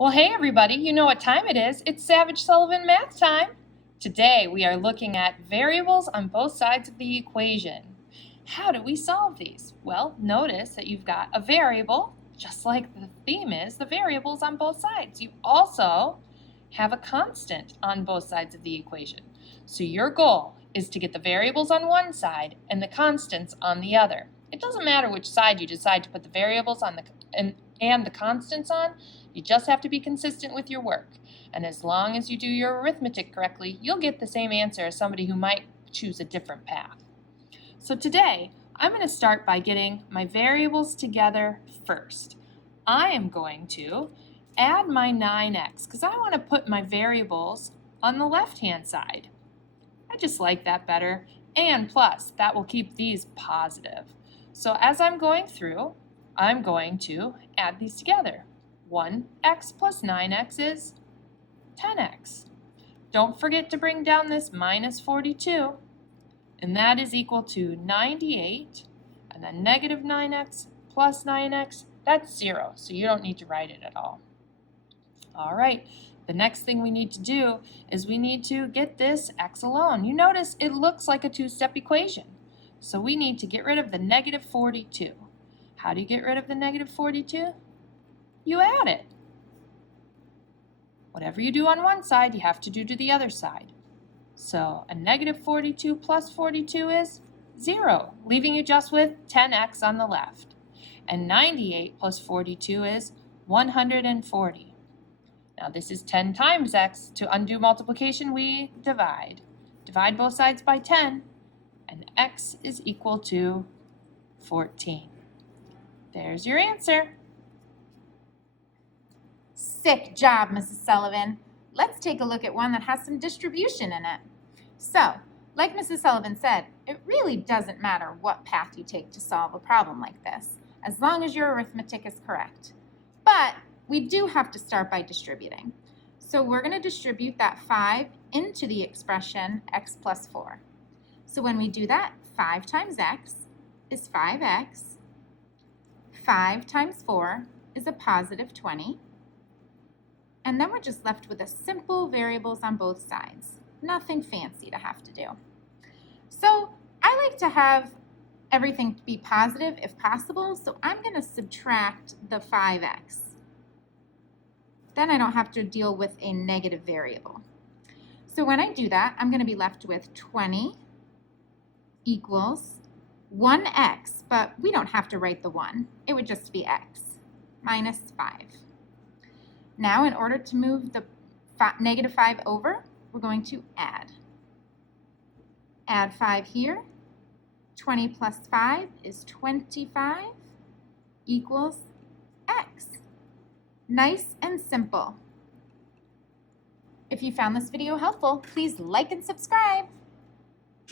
Well, hey everybody, you know what time it is. It's Savage Sullivan Math time. Today we are looking at variables on both sides of the equation. How do we solve these? Well, notice that you've got a variable, just like the theme is, the variables on both sides. You also have a constant on both sides of the equation. So your goal is to get the variables on one side and the constants on the other. It doesn't matter which side you decide to put the variables on and the constants on. You just have to be consistent with your work. And as long as you do your arithmetic correctly, you'll get the same answer as somebody who might choose a different path. So today, I'm going to start by getting my variables together first. I am going to add my 9x because I want to put my variables on the left-hand side. I just like that better. And plus, that will keep these positive. So as I'm going through, I'm going to add these together. 1x plus 9x is 10x. Don't forget to bring down this minus 42, and that is equal to 98, and then negative 9x plus 9x, that's 0, so you don't need to write it at all. All right, the next thing we need to do is we need to get this x alone. You notice it looks like a two-step equation, so we need to get rid of the negative 42. How do you get rid of the negative 42? You add it. Whatever you do on one side, you have to do to the other side. So a negative 42 plus 42 is 0, leaving you just with 10x on the left. And 98 plus 42 is 140. Now this is 10 times x. To undo multiplication, we divide. Divide both sides by 10, and x is equal to 14. There's your answer. Sick job, Mrs. Sullivan. Let's take a look at one that has some distribution in it. So, like Mrs. Sullivan said, it really doesn't matter what path you take to solve a problem like this, as long as your arithmetic is correct. But we do have to start by distributing. So we're going to distribute that 5 into the expression x plus 4. So when we do that, 5 times x is 5x. 5 times 4 is a positive 20. And then we're just left with a simple variables on both sides. Nothing fancy to have to do. So I like to have everything be positive if possible, so I'm going to subtract the 5x. Then I don't have to deal with a negative variable. So when I do that, I'm going to be left with 20 equals 1x, but we don't have to write the 1. It would just be x, minus 5. Now, in order to move the negative 5 over, we're going to add. Add 5 here. 20 plus 5 is 25 equals x. Nice and simple. If you found this video helpful, please like and subscribe.